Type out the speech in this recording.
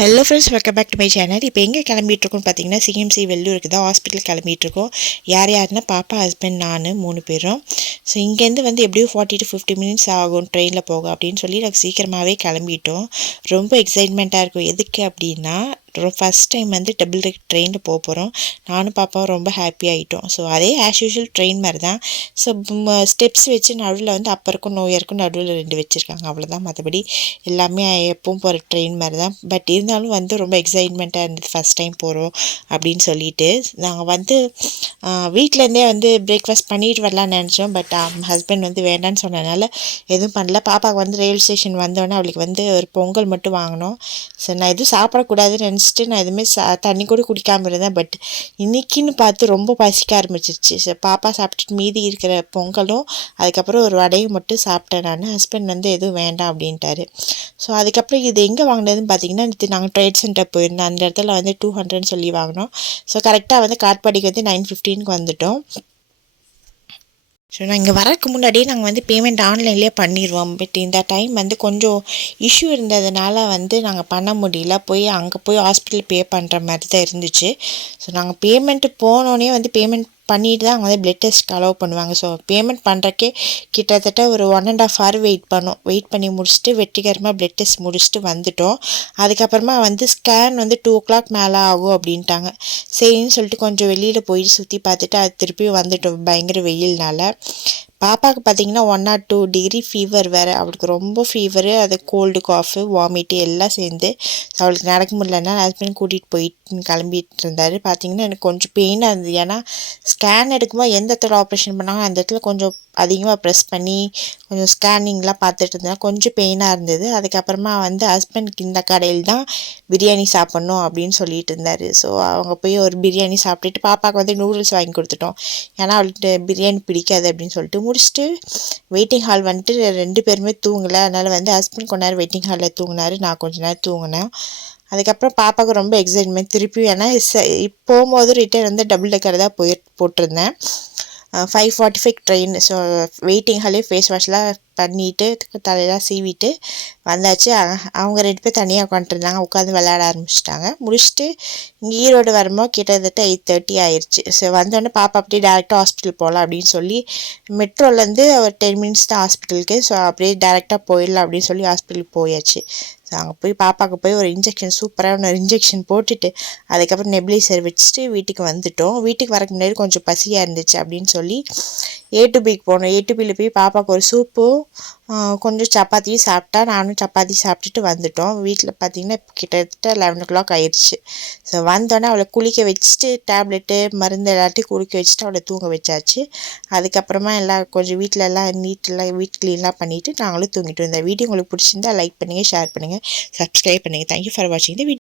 Hello friends, welcome back to my channel. இப்போ எங்கே கிளம்பிட்டுருக்கோன்னு பார்த்தீங்கன்னா, சிஎம்சி வெள்ளூருக்கு தான் ஹாஸ்பிட்டல் கிளம்பிட்டுருக்கோம். யாருன்னா பாப்பா, ஹஸ்பண்ட், நான் 3 பேரும். ஸோ இங்கேருந்து வந்து எப்படியும் 40 to 50 மினிட்ஸ் ஆகும் ட்ரெயினில் போக அப்படின்னு சொல்லி நாங்கள் சீக்கிரமாகவே கிளம்பிட்டோம். ரொம்ப எக்ஸைட்மெண்ட்டாக இருக்கும். எதுக்கு அப்படின்னா, ஃபஸ்ட் டைம் வந்து டபுள் டெக் ட்ரெயினில் போகிறோம். நானும் பாப்பாவும் ரொம்ப ஹாப்பி ஆகிட்டோம். ஸோ அதே ஆஸ் யூஷுவல் ட்ரெயின் மாதிரி தான். ஸோ ஸ்டெப்ஸ் வச்சு நடுவில் வந்து அப்பருக்கும் நோயருக்கும் நடுவில் 2 வச்சுருக்காங்க, அவ்வளோதான். மற்றபடி எல்லாமே எப்பவும் போகிற ட்ரெயின் மாதிரி தான். பட் இருந்தாலும் வந்து ரொம்ப எக்ஸைட்மெண்ட்டாக இருந்தது ஃபஸ்ட் டைம் போகிறோம் அப்படின்னு சொல்லிட்டு. நாங்கள் வந்து வீட்டிலேருந்தே வந்து பிரேக்ஃபாஸ்ட் பண்ணிட்டு வரலான்னு நினச்சோம். பட் ஹஸ்பண்ட் வந்து வேண்டான்னு சொன்னதுனால எதுவும் பண்ணல. பாப்பாவுக்கு வந்து ரயில்வே ஸ்டேஷன் வந்தோடனே அவளுக்கு வந்து ஒரு பொங்கல் மட்டும் வாங்கினோம். ஸோ நான் எதுவும் சாப்பிடக்கூடாதுன்னு நினச்சிட்டு நான் எதுவுமே தண்ணி கூட குடிக்காமல் இருந்தேன். பட் இன்றைக்கின்னு பார்த்து ரொம்ப பசிக்க ஆரம்பிச்சிருச்சு. ஸோ பாப்பா சாப்பிட்டுட்டு மீதி இருக்கிற பொங்கலும் அதுக்கப்புறம் ஒரு வடையும் மட்டும் சாப்பிட்டேன் நான். ஹஸ்பண்ட் வந்து எதுவும் வேண்டாம் அப்படின்ட்டாரு. ஸோ அதுக்கப்புறம் இது எங்கே வாங்கினதுன்னு பார்த்தீங்கன்னா, நாங்கள் ட்ரேட் சென்டர் போயிருந்தோம். அந்த இடத்துல வந்து 200 சொல்லி வாங்கினோம். ஸோ கரெக்டாக வந்து காட்பாடிக்கு வந்து 9:15 வந்துட்டோம். ஸோ நான் இங்கே வரதுக்கு முன்னாடியே நாங்கள் வந்து பேமெண்ட் ஆன்லைன்லேயே பண்ணிடுவோம். பட் இந்த டைம் வந்து கொஞ்சம் இஷ்யூ இருந்ததுனால வந்து நாங்கள் பண்ண முடியல. அங்கே போய் ஹாஸ்பிட்டல் பே பண்ணுற மாதிரி தான் இருந்துச்சு. ஸோ நாங்கள் பேமெண்ட்டு போனோடனே வந்து பேமெண்ட் பண்ணிட்டு தான் அவங்க வந்து பிளட் டெஸ்ட் அலோவ் பண்ணுவாங்க. ஸோ பேமெண்ட் பண்ணுறக்கே கிட்டத்தட்ட ஒரு 1.5 hour வெயிட் பண்ணி முடிச்சுட்டு வெற்றிகரமாக பிளட் டெஸ்ட் முடிச்சுட்டு வந்துட்டோம். அதுக்கப்புறமா வந்து ஸ்கேன் வந்து 2 o'clock மேலே ஆகும் அப்படின்ட்டாங்க. சரின்னு சொல்லிட்டு கொஞ்சம் வெளியில் போயிட்டு சுற்றி பார்த்துட்டு அது திருப்பி வந்துட்டோம் பயங்கர வெயில்னால. பாப்பாவுக்கு பார்த்தீங்கன்னா 102 degree ஃபீவர் வேறு. அவளுக்கு ரொம்ப ஃபீவரு, அது கோல்டு, காஃபு, வாமிட்டு எல்லாம் சேர்ந்து அவளுக்கு நடக்க முடியலன்னா ஹஸ்பண்ட் கூட்டிகிட்டு போயிட்டு கிளம்பிட்டு இருந்தார். பார்த்தீங்கன்னா எனக்கு கொஞ்சம் பெயினாக இருந்தது. ஏன்னா ஸ்கேன் எடுக்கும்போது எந்த இடத்துல ஆப்ரேஷன் பண்ணாங்க அந்த இடத்துல கொஞ்சம் அதிகமாக ப்ரெஸ் பண்ணி கொஞ்சம் ஸ்கேனிங்லாம் பார்த்துட்டு இருந்தேன். கொஞ்சம் பெயினாக இருந்தது. அதுக்கப்புறமா வந்து ஹஸ்பண்டுக்கு இந்த கடையில் தான் பிரியாணி சாப்பிட்ணும் அப்படின்னு சொல்லிட்டு இருந்தார். ஸோ அவங்க போய் ஒரு பிரியாணி சாப்பிட்டுட்டு பாப்பாவுக்கு வந்து நூடுல்ஸ் வாங்கி கொடுத்துட்டோம். ஏன்னா அவளுக்கு பிரியாணி பிடிக்காது அப்படின்னு சொல்லிட்டு முடிச்சுட்டு வெயிட்டிங் ஹால் வந்துட்டு 2 பேருமே தூங்கலை. அதனால் வந்து ஹஸ்பண்ட் கொஞ்ச நேரம் வெயிட்டிங் ஹாலில் தூங்கினார், நான் கொஞ்ச நேரம் தூங்கினேன். அதுக்கப்புறம் பாப்பாவுக்கு ரொம்ப எக்ஸைட்மெண்ட் திருப்பி. ஏன்னா போகும்போது ரிட்டர்ன் வந்து டபுள் டெக்கர் தான் போட்டிருந்தேன். 5:45 ட்ரெயின். ஸோ வெயிட்டிங் ஹாலே ஃபேஸ் வாஷ்லாம் பண்ணிவிட்டு தலையெல்லாம் சீவிட்டு வந்தாச்சு. அவங்க 2 பேர் தனியாக உட்காந்துருந்தாங்க. உட்காந்து விளையாட ஆரம்பிச்சிட்டாங்க. முடிச்சுட்டு இங்கே ஈரோடு வரும்போது கிட்டத்தட்ட 8:30 ஆயிடுச்சு. ஸோ வந்தோடனே பாப்பா அப்படியே டேரெக்டாக ஹாஸ்பிட்டல் போகலாம் அப்படின்னு சொல்லி மெட்ரோலேருந்து ஒரு 10 மினிட்ஸ் தான் ஹாஸ்பிட்டலுக்கு. ஸோ அப்படியே டேரெக்டாக போயிடலாம் அப்படின்னு சொல்லி ஹாஸ்பிட்டலுக்கு போயாச்சு. ஸோ அங்கே போய் பாப்பாவுக்கு போய் ஒரு இன்ஜெக்ஷன், சூப்பரான ஒரு இன்ஜெக்ஷன் போட்டுட்டு அதுக்கப்புறம் நெப்ளைசர் வச்சுட்டு வீட்டுக்கு வந்துட்டோம். வீட்டுக்கு வரக்கு முன்னாடி கொஞ்சம் பசியாக இருந்துச்சு அப்படின்னு சொல்லி A2Bக்கு போனோம். A2Bயில் போய் பாப்பாவுக்கு ஒரு சூப்பும் கொஞ்சம் சப்பாத்தியும் சாப்பிட்டா. நானும் சப்பாத்தி சாப்பிட்டுட்டு வந்துட்டோம். வீட்டில் பார்த்திங்கன்னா கிட்டத்தட்ட 11 o'clock ஆயிடுச்சு. ஸோ வந்தோடனே அவளை குளிக்க வச்சுட்டு டேப்லெட்டு மருந்து எல்லாத்தையும் குளிக்க வச்சுட்டு அவளை தூங்க வச்சாச்சு. அதுக்கப்புறமா எல்லாம் கொஞ்சம் வீட்டில் எல்லாம் வீட் க்ளீன்லாம் பண்ணிவிட்டு நாங்களும் தூங்கிட்டு வந்தோம். வீடியோ உங்களுக்கு பிடிச்சிருந்தா லைக் பண்ணுங்கள், ஷேர் பண்ணுங்கள், சப்ஸ்கிரைப் பண்ணுங்கள். தேங்க்யூ ஃபார் வாட்சிங் த வீடியோ.